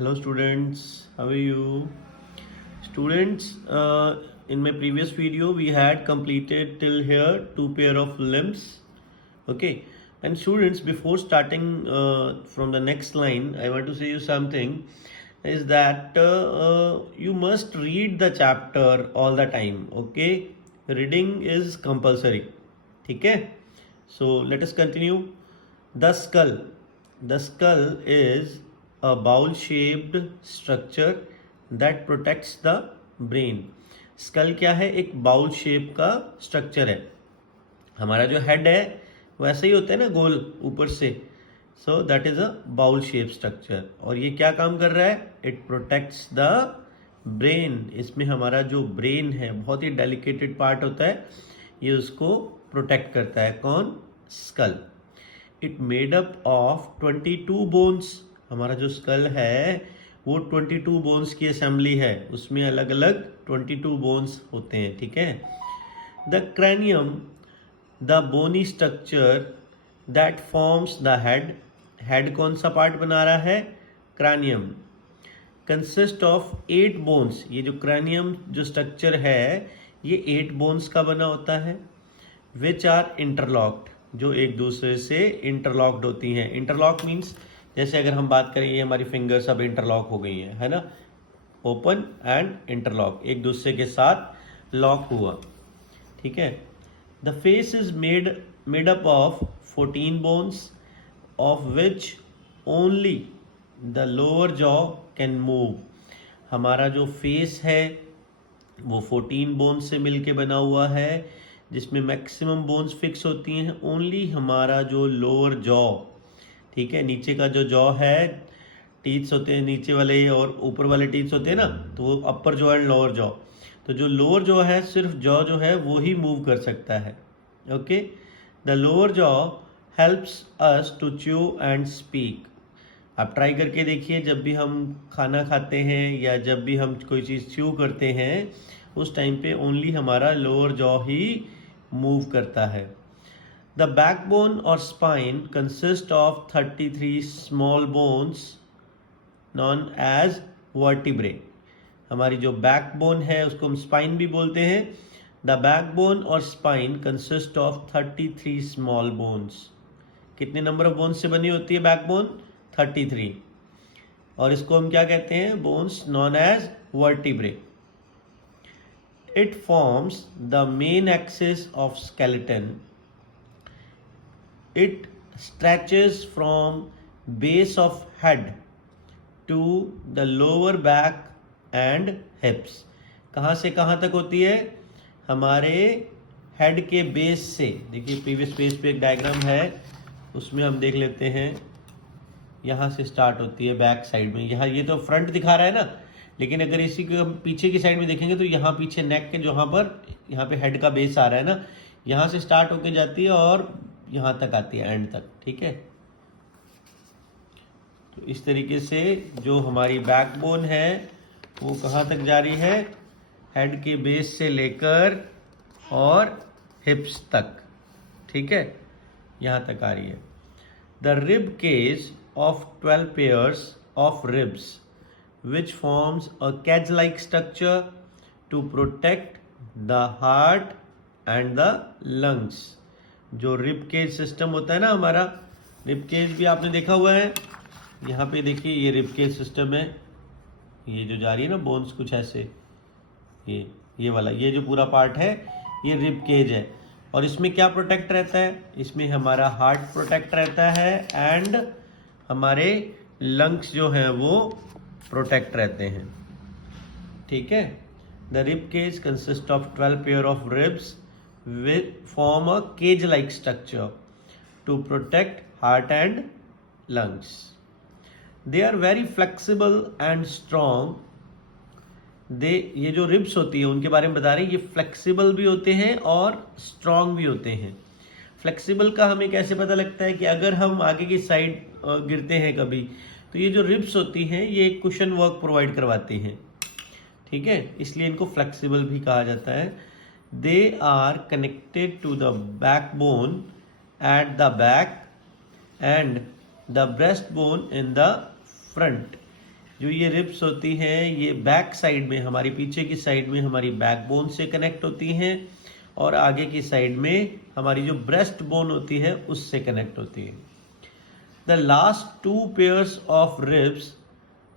Hello students, how are you? Students, in my previous video we had completed till here two pair of limbs. Okay, and students, before starting from the next line, I want to say you something is that you must read the chapter all the time. Okay, reading is compulsory. Okay, so let us continue. The skull. The skull is a bowl shaped structure that protects the brain. Skull क्या है? एक bowl shape का structure है. हमारा जो head है वैसे ही होता है ना, गोल ऊपर से. So that is a bowl shape structure. और ये क्या काम कर रहा है? It protects the brain. इसमें हमारा जो ब्रेन है बहुत ही डेलिकेटेड पार्ट होता है, ये उसको प्रोटेक्ट करता है. कौन? Skull. It made up of 22 bones. हमारा जो स्कल है वो 22 बोन्स की असेंबली है. उसमें अलग अलग 22 बोन्स होते हैं. ठीक है. The cranium, the bony structure that forms the head. Head कौन सा पार्ट बना रहा है? क्रैनियम. Consist of 8 bones. ये जो क्रैनियम जो स्ट्रक्चर है ये 8 बोन्स का बना होता है. विच आर इंटरलॉक्ड, जो एक दूसरे से इंटरलॉक्ड होती हैं. इंटरलॉक मीन्स जैसे अगर हम बात करें ये हमारी फिंगर सब इंटरलॉक हो गई है ना. ओपन एंड इंटरलॉक, एक दूसरे के साथ लॉक हुआ. ठीक है. The face is made up of 14 bones of which only the lower jaw can move. हमारा जो फेस है वो 14 बोन्स से मिलके बना हुआ है, जिसमें मैक्सिमम बोन्स फिक्स होती हैं. ओनली हमारा जो लोअर जॉ, ठीक है, नीचे का जो जॉ है, टीथ्स होते हैं नीचे वाले और ऊपर वाले टीथ्स होते हैं ना, तो वो अपर जॉ एंड लोअर जॉ. तो जो लोअर जॉ है सिर्फ जॉ जो है वो ही मूव कर सकता है. Okay. The lower jaw helps us to chew and speak. आप ट्राई करके देखिए, जब भी हम खाना खाते हैं या जब भी हम कोई चीज़ च्यू करते हैं उस टाइम पे ओनली हमारा लोअर जॉ ही मूव करता है. द बैकबोन और spine consist of 33 small bones known as vertebrae. हमारी जो बैकबोन है उसको हम स्पाइन भी बोलते हैं. द बैकबोन और spine consist of 33 small bones. कितने नंबर ऑफ बोन्स से बनी होती है बैकबोन? 33. और इसको हम क्या कहते हैं? Bones known as vertebrae. It forms the main axis of skeleton. It stretches from base of head to the lower back and hips. कहाँ से कहाँ तक होती है? हमारे हेड के बेस से. देखिए प्रीवियस पेज पे एक डायग्राम है, उसमें हम देख लेते हैं. यहाँ से स्टार्ट होती है बैक साइड में. यहाँ ये तो फ्रंट दिखा रहा है ना, लेकिन अगर इसी को हम पीछे की साइड में देखेंगे तो यहाँ पीछे नेक के जहाँ पर यहाँ पे हेड का बेस आ रहा है ना, यहाँ से स्टार्ट होके जाती है और यहाँ तक आती है, एंड तक. ठीक है. तो इस तरीके से जो हमारी बैकबोन है वो कहाँ तक जा रही है? हेड के बेस से लेकर और हिप्स तक. ठीक है, यहाँ तक आ रही है. The rib cage of 12 pairs of ribs which forms a cage-like structure to protect the heart and the lungs. जो रिब केज सिस्टम होता है ना हमारा, रिब केज भी आपने देखा हुआ है. यहाँ पे देखिए ये रिब केज सिस्टम है. ये जो जा रही है ना बोन्स कुछ ऐसे, ये वाला, ये जो पूरा पार्ट है ये रिब केज है. और इसमें क्या प्रोटेक्ट रहता है? इसमें हमारा हार्ट प्रोटेक्ट रहता है एंड हमारे लंग्स जो हैं वो प्रोटेक्ट रहते हैं. ठीक है. The rib cage consist of 12 pair of ribs which form a cage like structure to protect heart and lungs. They are very flexible and strong. ये जो रिब्स होती है उनके बारे में बता रहे हैं, ये फ्लेक्सिबल भी होते हैं और स्ट्रॉन्ग भी होते हैं. फ्लेक्सिबल का हमें कैसे पता लगता है? कि अगर हम आगे की साइड गिरते हैं कभी, तो ये जो रिब्स होती हैं ये एक कुशन वर्क प्रोवाइड करवाती हैं. ठीक है, इसलिए इनको फ्लेक्सिबल भी कहा जाता है. They are connected to the backbone at the back and the breast bone in the front. जो ये रिब्स होती हैं ये बैक साइड में, हमारी पीछे की साइड में हमारी बैकबोन से कनेक्ट होती हैं और आगे की साइड में हमारी जो ब्रेस्ट बोन होती है उससे कनेक्ट होती है। The last two pairs of ribs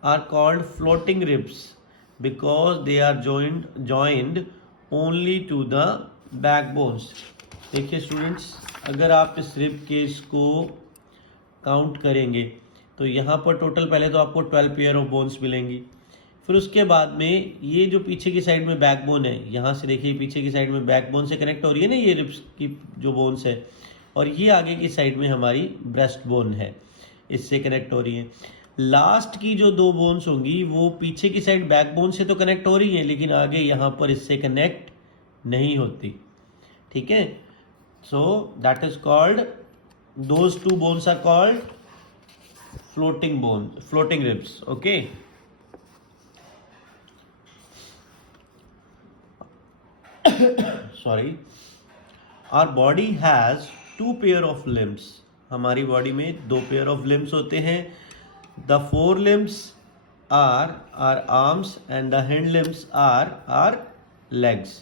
are called floating ribs because they are joined only to the backbones. देखिए स्टूडेंट्स, अगर आप इस रिब केस को काउंट करेंगे तो यहाँ पर टोटल पहले तो आपको 12 पेयर ऑफ बोन्स मिलेंगी। फिर उसके बाद में ये जो पीछे की साइड में बैकबोन है, यहाँ से देखिए पीछे की साइड में बैकबोन से कनेक्ट हो रही है ना ये रिब्स की जो बोन्स है, और ये आगे की साइड में हमारी ब्रेस्ट बोन है, इससे कनेक्ट हो रही है। लास्ट की जो दो बोन्स होंगी वो पीछे की साइड बैकबोन से तो कनेक्ट हो रही है लेकिन आगे यहाँ पर इससे कनेक्ट नहीं होती। ठीक है, so that is called, those two bones are called floating ribs. Okay, sorry. Our body has two pair of limbs. हमारी बॉडी में दो पेयर ऑफ लिम्स होते हैं। The fore limbs are arms and the hand limbs are legs.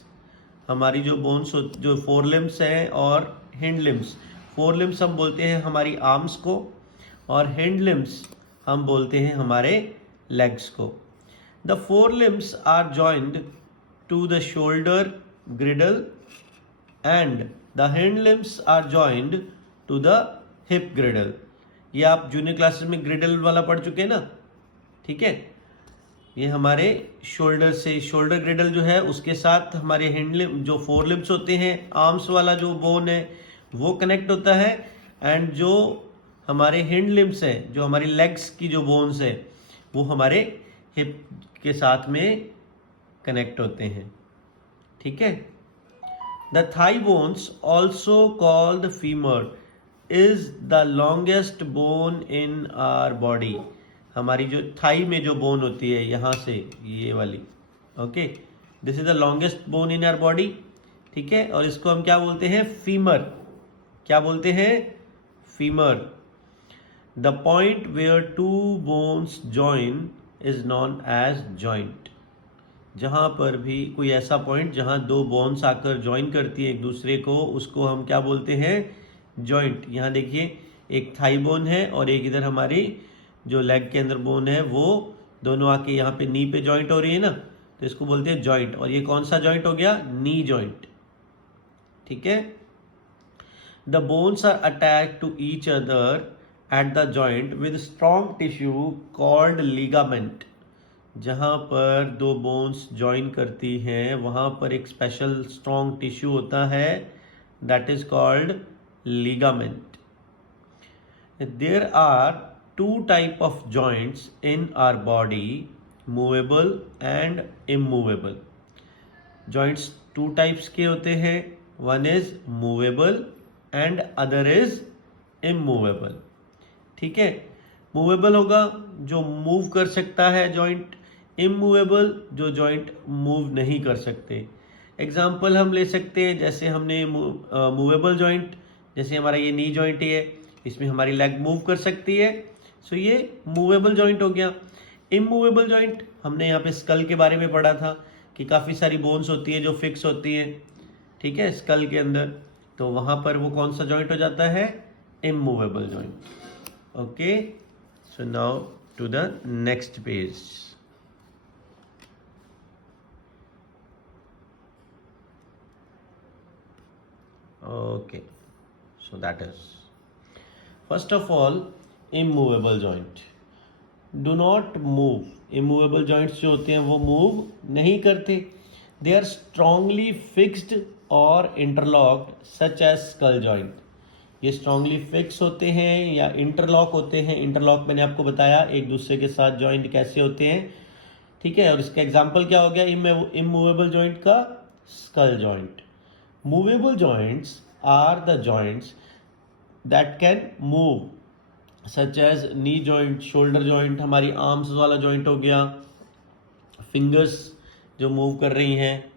हमारी जो bones जो four limbs हैं और हैंड लिम्स, फोर लिम्स हम बोलते हैं हमारी आर्म्स को और हैंड लिम्स हम बोलते हैं हमारे लेग्स को। The fore limbs are joined to the shoulder girdle and the hand limbs are joined to the hip girdle. ये आप जूनियर क्लासेस में ग्रिडल वाला पढ़ चुके हैं ना, ठीक है। ये हमारे शोल्डर से, शोल्डर ग्रिडल जो है उसके साथ हमारे हैंड लिम जो फोर लिम्स होते हैं, आर्म्स वाला जो बोन है वो कनेक्ट होता है, एंड जो हमारे हैंड लिम्स है, जो हमारी लेग्स की जो बोन्स है वो हमारे हिप के साथ में कनेक्ट होते हैं। ठीक है। The thigh bones also called femur is the longest bone in our body. हमारी जो थाई में जो बोन होती है यहाँ से ये वाली, okay, this is the longest bone in our body. ठीक है, और इसको हम क्या बोलते हैं? फीमर। क्या बोलते हैं? Femur. The point where two bones join is known as joint. जहाँ पर भी कोई ऐसा पॉइंट जहाँ दो बोन्स आकर ज्वाइन करती है एक दूसरे को, उसको हम क्या बोलते हैं? जॉइंट। यहाँ देखिए एक थाई बोन है और एक इधर हमारी जो लेग के अंदर बोन है, वो दोनों आके यहाँ पे नी पे जॉइंट हो रही है ना, तो इसको बोलते हैं जॉइंट। और ये कौन सा जॉइंट हो गया? Knee joint. ठीक है। The bones are attached to each other at the joint with strong tissue called ligament. जहाँ पर दो बोन्स ज्वाइन करती हैं वहाँ पर एक स्पेशल स्ट्रॉन्ग टिश्यू होता है, that is called ligament. There are two type of joints in our body, movable and immovable. Joints two types के होते हैं, one is movable and other is immovable. ठीक है, movable होगा जो मूव कर सकता है जॉइंट, immovable जो जॉइंट मूव नहीं कर सकते। एग्जाम्पल हम ले सकते हैं, जैसे हमने मूवेबल जॉइंट, जैसे हमारा ये नी जॉइंट है, इसमें हमारी लेग मूव कर सकती है, सो ये मूवेबल जॉइंट हो गया। इमूवेबल जॉइंट हमने यहाँ पे स्कल के बारे में पढ़ा था कि काफ़ी सारी बोन्स होती हैं जो फिक्स होती हैं, ठीक है, स्कल के अंदर, तो वहाँ पर वो कौन सा जॉइंट हो जाता है? Immovable joint. Okay, so now to the next page. Okay, so that is first of all immovable joint do not move. immovable joints जो होते हैं वो मूव नहीं करते। they are strongly fixed और interlocked such as skull joint. ये strongly fix होते हैं या interlock होते हैं। interlock मैंने आपको बताया एक दूसरे के साथ joint कैसे होते हैं, ठीक है। और इसका एग्जाम्पल क्या हो गया immovable joint का? skull joint. movable joints are the joints that can move such as knee joint, shoulder joint, हमारी आर्म्स वाला जॉइंट हो गया, फिंगर्स जो मूव कर रही हैं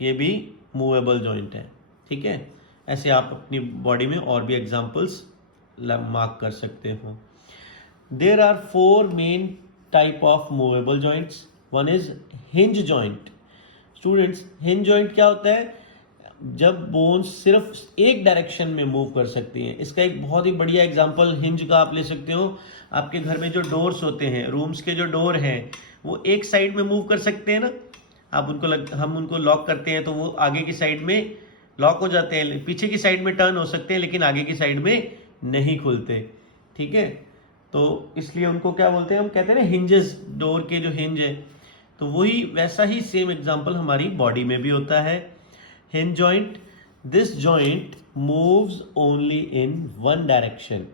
ये भी मूवेबल जॉइंट है। ठीक है, ऐसे आप अपनी बॉडी में और भी एग्जांपल्स मार्क कर सकते हो। There are four main type of movable joints. One is hinge joint. Students, hinge joint क्या होता है? जब बोन्स सिर्फ एक डायरेक्शन में मूव कर सकती हैं. इसका एक बहुत ही बढ़िया एग्जांपल हिंज का आप ले सकते हो. आपके घर में जो डोर्स होते हैं, रूम्स के जो डोर हैं, वो एक साइड में मूव कर सकते हैं ना. आप हम उनको लॉक करते हैं तो वो आगे की साइड में लॉक हो जाते हैं, पीछे की साइड में टर्न हो सकते हैं, लेकिन आगे की साइड में नहीं खुलते. ठीक है, तो इसलिए उनको क्या बोलते हैं, हम कहते हैं ना हिंजेस, डोर के जो हिंज है. तो वही वैसा ही सेम एग्जांपल हमारी बॉडी में भी होता है. Hinge joint, this joint moves only in one direction.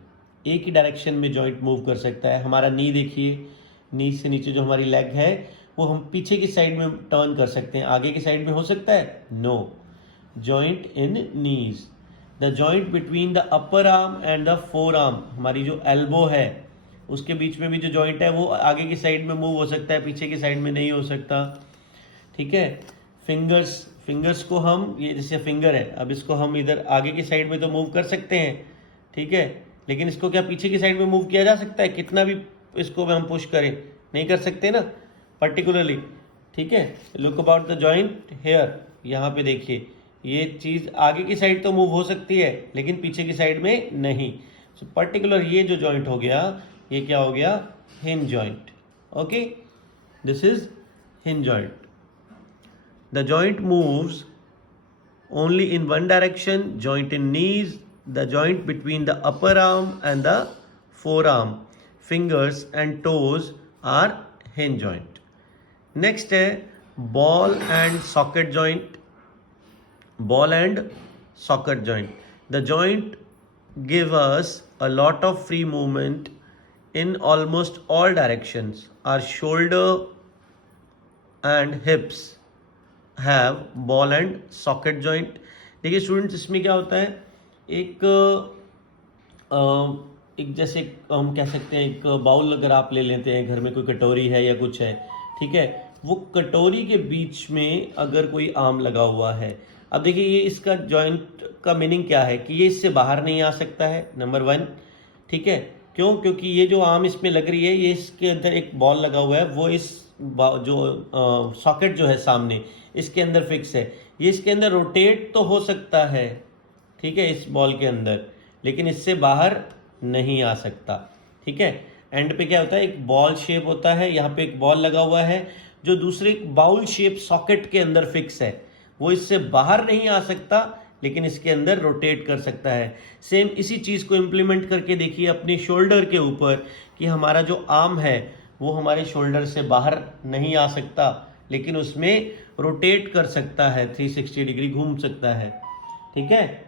एक ही डायरेक्शन में जॉइंट मूव कर सकता है. हमारा नी देखिए, नी से नीचे जो हमारी लेग है वो हम पीछे की साइड में टर्न कर सकते हैं, आगे की साइड में हो सकता है? No. Joint in knees. The joint between the upper arm and the forearm, हमारी जो एल्बो है उसके बीच में भी जो जॉइंट है वो आगे की साइड में मूव हो सकता है, पीछे की साइड में नहीं हो सकता. ठीक है. फिंगर्स को हम, ये जैसे फिंगर है, अब इसको हम इधर आगे की साइड में तो मूव कर सकते हैं. ठीक है, लेकिन इसको क्या पीछे की साइड में मूव किया जा सकता है? कितना भी इसको हम पुश करें नहीं कर सकते ना, पर्टिकुलरली. ठीक है. Look about the joint here. यहाँ पे देखिए, ये चीज़ आगे की साइड तो मूव हो सकती है लेकिन पीछे की साइड में नहीं. सो पर्टिकुलर ये जो जॉइंट हो गया, ये क्या हो गया? Hinge joint. Okay, this is hinge joint. The joint moves only in one direction. Joint in knees, the joint between the upper arm and the forearm, fingers and toes are hinge joint. Next है ball and socket joint. Ball and socket joint. The joint give us a lot of free movement in almost all directions. Our shoulder and hips have ball and socket joint. देखिए students, इसमें क्या होता है, एक जैसे हम कह सकते हैं, एक बाउल अगर आप ले लेते हैं, घर में कोई कटोरी है या कुछ है, ठीक है, वो कटोरी के बीच में अगर कोई आर्म लगा हुआ है. अब देखिए ये इसका जॉइंट का मीनिंग क्या है कि ये इससे बाहर नहीं आ सकता है, नंबर 1. ठीक है, क्यों? क्योंकि ये जो आर्म इसमें लग रही है, ये इसके अंदर एक बॉल लगा हुआ है, वो इस जो सॉकेट जो है सामने, इसके अंदर फिक्स है. ये इसके अंदर रोटेट तो हो सकता है, ठीक है, इस बॉल के अंदर, लेकिन इससे बाहर नहीं आ सकता. ठीक है. एंड पे क्या होता है, एक बॉल शेप होता है, यहाँ पे एक बॉल लगा हुआ है जो दूसरे बाउल शेप सॉकेट के अंदर फिक्स है. वो इससे बाहर नहीं आ सकता लेकिन इसके अंदर रोटेट कर सकता है. सेम इसी चीज़ को इम्प्लीमेंट करके देखिए अपनी शोल्डर के ऊपर, कि हमारा जो आर्म है वो हमारे शोल्डर से बाहर नहीं आ सकता लेकिन उसमें रोटेट कर सकता है, 360 डिग्री घूम सकता है. ठीक है.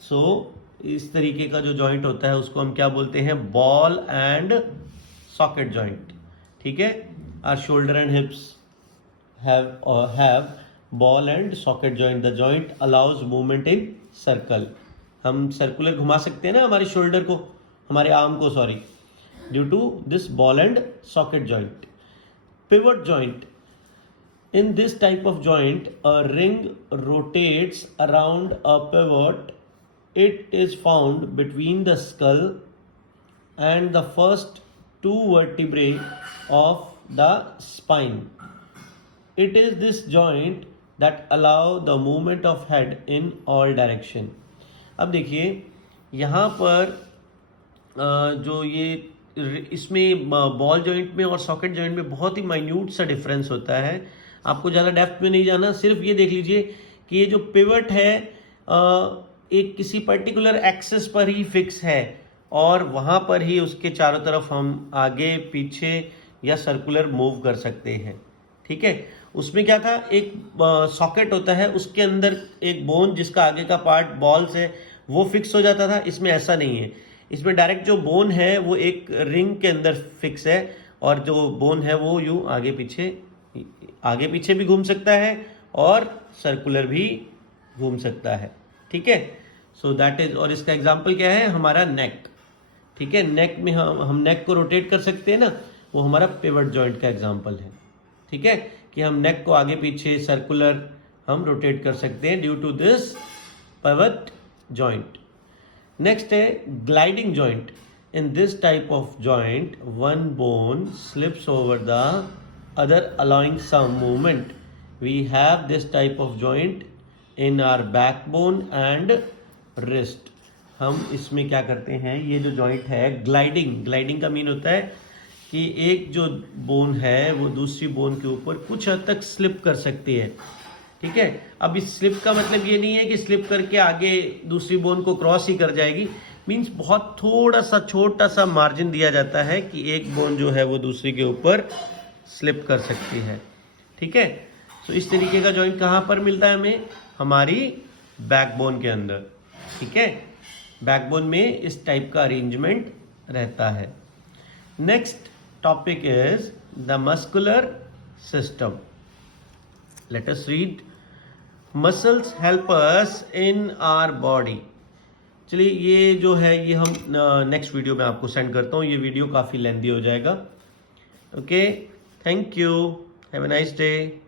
सो इस तरीके का जो जॉइंट होता है उसको हम क्या बोलते हैं? Ball and socket joint. ठीक है. Our shoulder and hips have ball and socket joint. The joint allows movement in circle. हम सर्कुलर घुमा सकते हैं ना हमारे शोल्डर को, हमारे आर्म को, sorry, due to this ball and socket joint. Pivot joint. In this type of joint, a ring rotates around a pivot. It is found between the skull and the first two vertebrae of the spine. It is this joint that allow the movement of head in all direction. अब देखिए यहाँ पर जो ये इसमें ball joint में और socket joint में बहुत ही माइन्यूट सा डिफरेंस होता है. आपको ज़्यादा डेप्थ में नहीं जाना, सिर्फ ये देख लीजिए कि ये जो पिवट है एक किसी पर्टिकुलर एक्सेस पर ही फिक्स है और वहाँ पर ही उसके चारों तरफ हम आगे पीछे या सर्कुलर मूव कर सकते हैं. ठीक है. उसमें क्या था, एक सॉकेट होता है, उसके अंदर एक बोन जिसका आगे का पार्ट बॉल से वो फिक्स हो जाता था. इसमें ऐसा नहीं है. इसमें डायरेक्ट जो बोन है वो एक रिंग के अंदर फिक्स है और जो बोन है वो यूँ आगे पीछे भी घूम सकता है और सर्कुलर भी घूम सकता है. ठीक है. सो दैट इज, और इसका एग्जांपल क्या है, हमारा नेक. ठीक है. नेक में हम नेक को रोटेट कर सकते हैं ना, वो हमारा पिवट जॉइंट का एग्जांपल है. ठीक है, कि हम नेक को आगे पीछे सर्कुलर हम रोटेट कर सकते हैं due to this pivot joint. Next है gliding joint. in this type of joint one bone slips over the other allowing some movement. We have this type of joint in our backbone and wrist. हम इसमें क्या करते हैं, ये जो joint है gliding का मीन होता है कि एक जो बोन है वो दूसरी बोन के ऊपर कुछ हद तक स्लिप कर सकती है, ठीक है। अब इस स्लिप का मतलब ये नहीं है कि स्लिप करके आगे दूसरी बोन को क्रॉस ही कर जाएगी, मीन्स बहुत थोड़ा सा छोटा सा मार्जिन दिया जाता है कि एक बोन जो है वो दूसरी के ऊपर स्लिप कर सकती है, ठीक है। सो इस तरीके का जॉइंट कहाँ पर मिलता है हमें, हमारी बैकबोन के अंदर, ठीक है। बैकबोन में इस टाइप का अरेंजमेंट रहता है। Next topic is the muscular system. Let us read. Muscles help us in our body. चलिए ये जो है ये हम नेक्स्ट वीडियो में आपको सेंड करता हूँ, ये वीडियो काफ़ी लेंथी हो जाएगा। Okay, thank you, have a nice day.